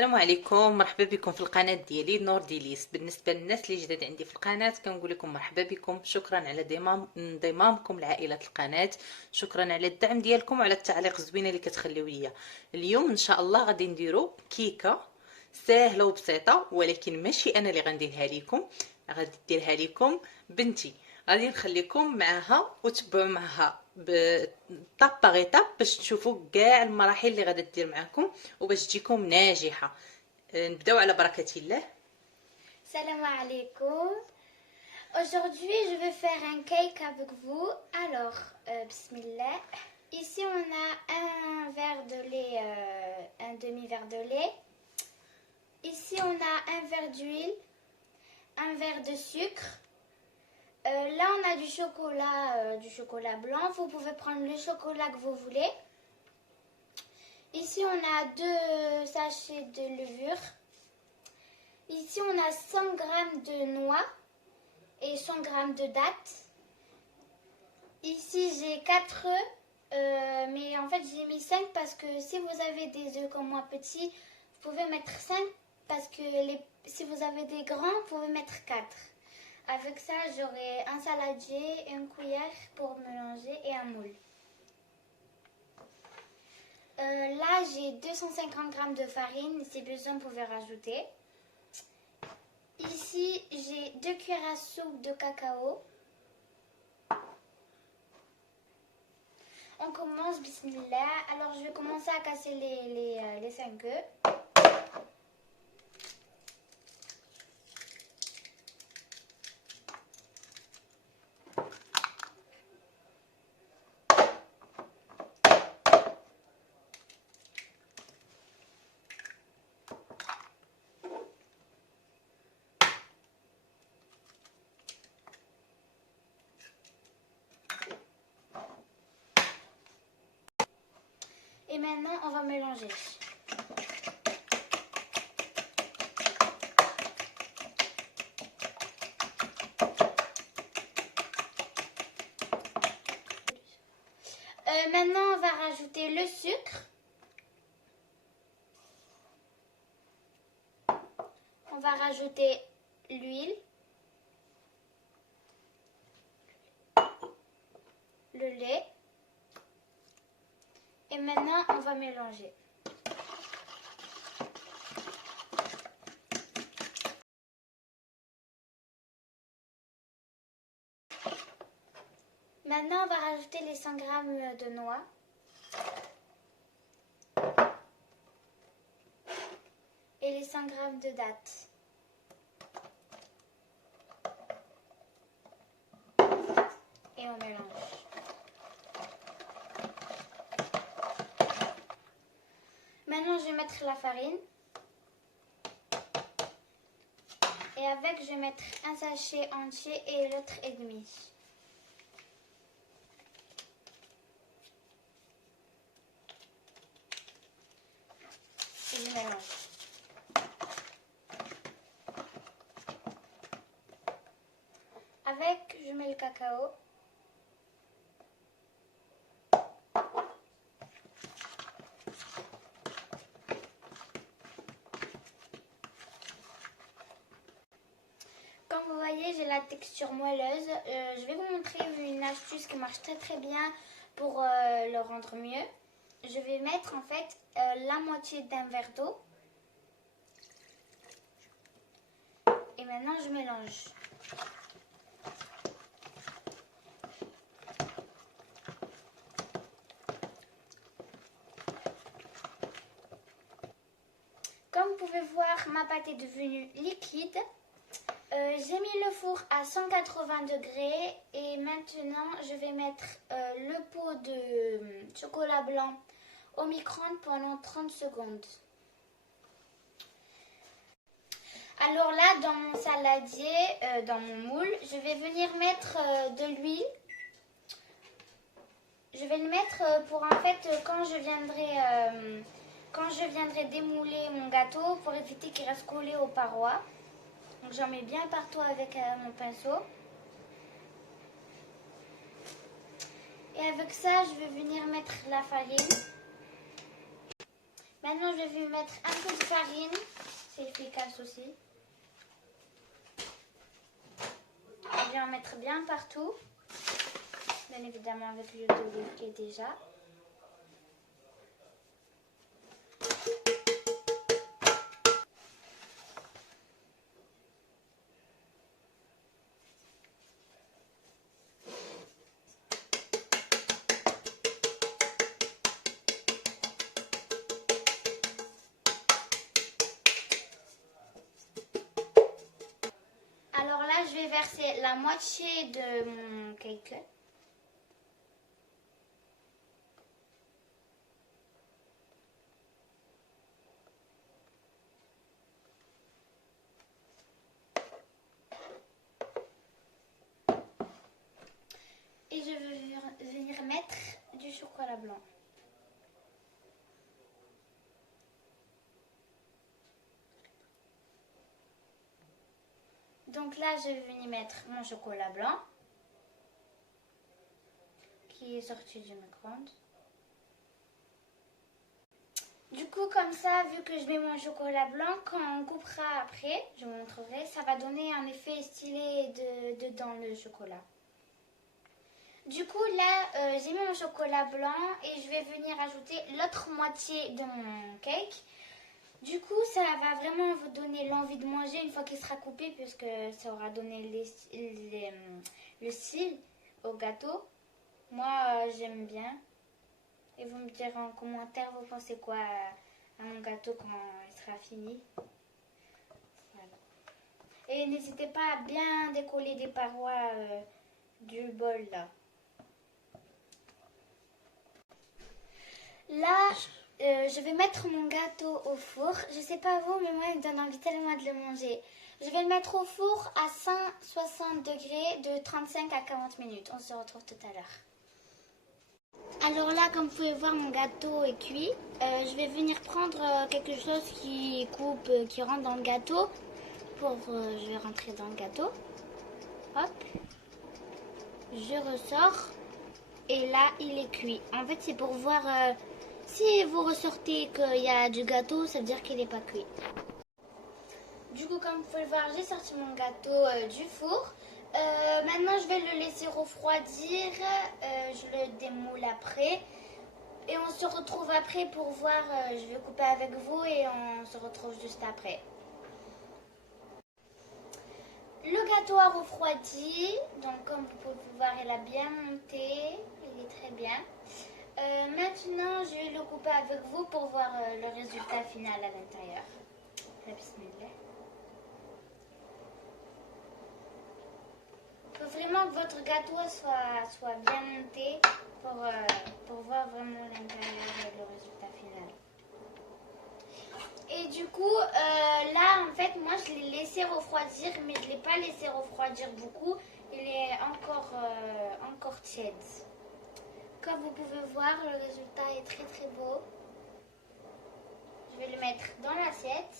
السلام عليكم، مرحبا بكم في القناه ديالي نور ديليس. بالنسبه للناس اللي جداد عندي في القناه كنقول لكم مرحبا بكم. شكرا على انضمامكم لعائله القناه، شكرا على الدعم ديالكم وعلى التعليق الزوينه اللي كتخليو ليا. اليوم ان شاء الله غادي نديرو كيكه سهله وبسيطه، ولكن ماشي انا اللي غنديرها لكم، غادي ديرها لكم بنتي. غادي نخليكم معها وتبعوا معها طاب باغ طاب باش تشوفوا كاع المراحل اللي غادي دير معكم وباش تجيكم ناجحه. نبداو على بركه الله. Salam alaikum. Aujourd'hui, je vais faire un cake avec vous. Alors, bismillah. Ici, on a un verre de lait, un demi-verre de lait. Ici, on a un verre d'huile, un verre de sucre. Là, on a du chocolat blanc. Vous pouvez prendre le chocolat que vous voulez. Ici, on a 2 sachets de levure. Ici, on a 100 g de noix et 100 g de dattes. Ici, j'ai 4 œufs, mais en fait, j'ai mis 5 parce que si vous avez des œufs comme moi petits, vous pouvez mettre 5 parce que si vous avez des grands, vous pouvez mettre 4. Avec ça, j'aurai un saladier, une cuillère pour mélanger et un moule. Là, j'ai 250 g de farine. Si besoin, vous pouvez rajouter. Ici, j'ai 2 cuillères à soupe de cacao. On commence, bismillah. Alors, je vais commencer à casser les 5 œufs. Et maintenant, on va mélanger. Maintenant, on va rajouter le sucre. On va rajouter l'huile, le lait. Et maintenant, on va mélanger. Maintenant, on va rajouter les 100 g de noix. Et les 100 g de dattes. Et on mélange. Maintenant, je vais mettre la farine. Et avec, je vais mettre un sachet entier et l'autre et demi. Et je mélange. Avec, je mets le cacao. Comme vous voyez, j'ai la texture moelleuse. Je vais vous montrer une astuce qui marche très bien pour le rendre mieux. Je vais mettre en fait la moitié d'un verre d'eau. Et maintenant, je mélange. Comme vous pouvez voir, ma pâte est devenue liquide. J'ai mis le four à 180 degrés et maintenant je vais mettre le pot de chocolat blanc au micro-ondes pendant 30 secondes. Alors là, dans mon saladier, dans mon moule, je vais venir mettre de l'huile. Je vais le mettre pour en fait quand je viendrai démouler mon gâteau pour éviter qu'il reste collé aux parois. Donc j'en mets bien partout avec mon pinceau. Et avec ça, je vais venir mettre la farine. Maintenant, je vais mettre un peu de farine. C'est efficace aussi. Je vais en mettre bien partout. Bien évidemment avec l'huile d'olive qui est déjà. Alors là, je vais verser la moitié de mon cake. Et je vais venir mettre du chocolat blanc. Donc là, je vais venir mettre mon chocolat blanc qui est sorti du micro-ondes. Du coup, comme ça, vu que je mets mon chocolat blanc, quand on coupera après, je vous montrerai, ça va donner un effet stylé dans le chocolat. Du coup, là, j'ai mis mon chocolat blanc et je vais venir ajouter l'autre moitié de mon cake. Du coup, ça va vraiment vous donner l'envie de manger une fois qu'il sera coupé, puisque ça aura donné le style au gâteau. Moi, j'aime bien. Et vous me direz en commentaire, vous pensez quoi à mon gâteau quand il sera fini. Voilà. Et n'hésitez pas à bien décoller des parois du bol là. Là, je vais mettre mon gâteau au four. Je sais pas vous, mais moi, il me donne envie tellement de le manger. Je vais le mettre au four à 160 degrés de 35 à 40 minutes. On se retrouve tout à l'heure. Alors là, comme vous pouvez voir, mon gâteau est cuit. Je vais venir prendre quelque chose qui coupe, qui rentre dans le gâteau. Je vais rentrer dans le gâteau. Hop. Je ressors. Et là, il est cuit. En fait, c'est pour voir... si vous ressortez qu'il y a du gâteau, ça veut dire qu'il n'est pas cuit. Du coup, comme vous pouvez le voir, j'ai sorti mon gâteau du four. Maintenant, je vais le laisser refroidir. Je le démoule après. Et on se retrouve après pour voir. Je vais couper avec vous et on se retrouve juste après. Le gâteau a refroidi. Donc, comme vous pouvez voir, il a bien monté. Il est très bien. Maintenant, je vais le couper avec vous pour voir le résultat final à l'intérieur. Bismillah. Il faut vraiment que votre gâteau soit bien monté pour voir vraiment l'intérieur et le résultat final. Et du coup, là, en fait, moi, je l'ai laissé refroidir, mais je ne l'ai pas laissé refroidir beaucoup. Il est encore tiède. Comme vous pouvez voir, le résultat est très très beau. Je vais le mettre dans l'assiette.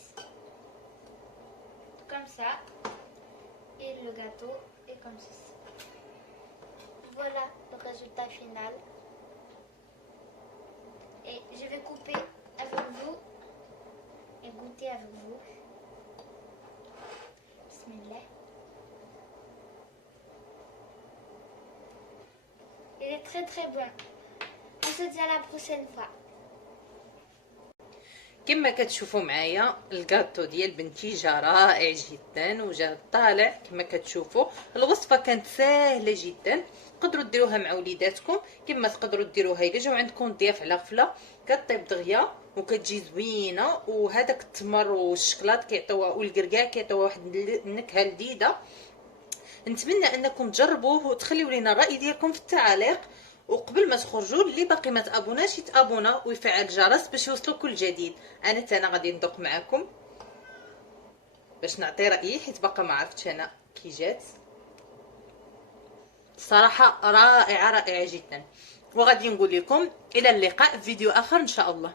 Comme ça. Et le gâteau est comme ceci. Voilà le résultat final. Et je vais couper avec vous et goûter avec vous. Bismillah. Il est très très bon. On se dit à la prochaine fois. كما كتشوفوا معايا الكاطو ديال بنتي جا رائع جدا وجا طالع. كما كتشوفوا الوصفه كانت سهله جدا، تقدروا ديروها مع وليداتكم كما تقدروا ديروها الا جاو عندكم ضياف على غفله. كطيب دغيا وكتجي زوينه، وهذاك التمر والشكلاط كيعطيوها والكركاع كيعطيوها واحد النكهه لذيذه. نتمنى انكم تجربوه وتخليوا لنا الراي ديالكم في التعاليق. وقبل ما تخرجوا اللي باقي ما تابوناش يتابونا ويفعل الجرس باش يوصلوا كل جديد. انا غادي ندوق معكم باش نعطي رايي، حيت باقا ما عرفتش انا كي جات. صراحه رائعه رائعه جدا. وغادي نقول لكم الى اللقاء في فيديو اخر ان شاء الله.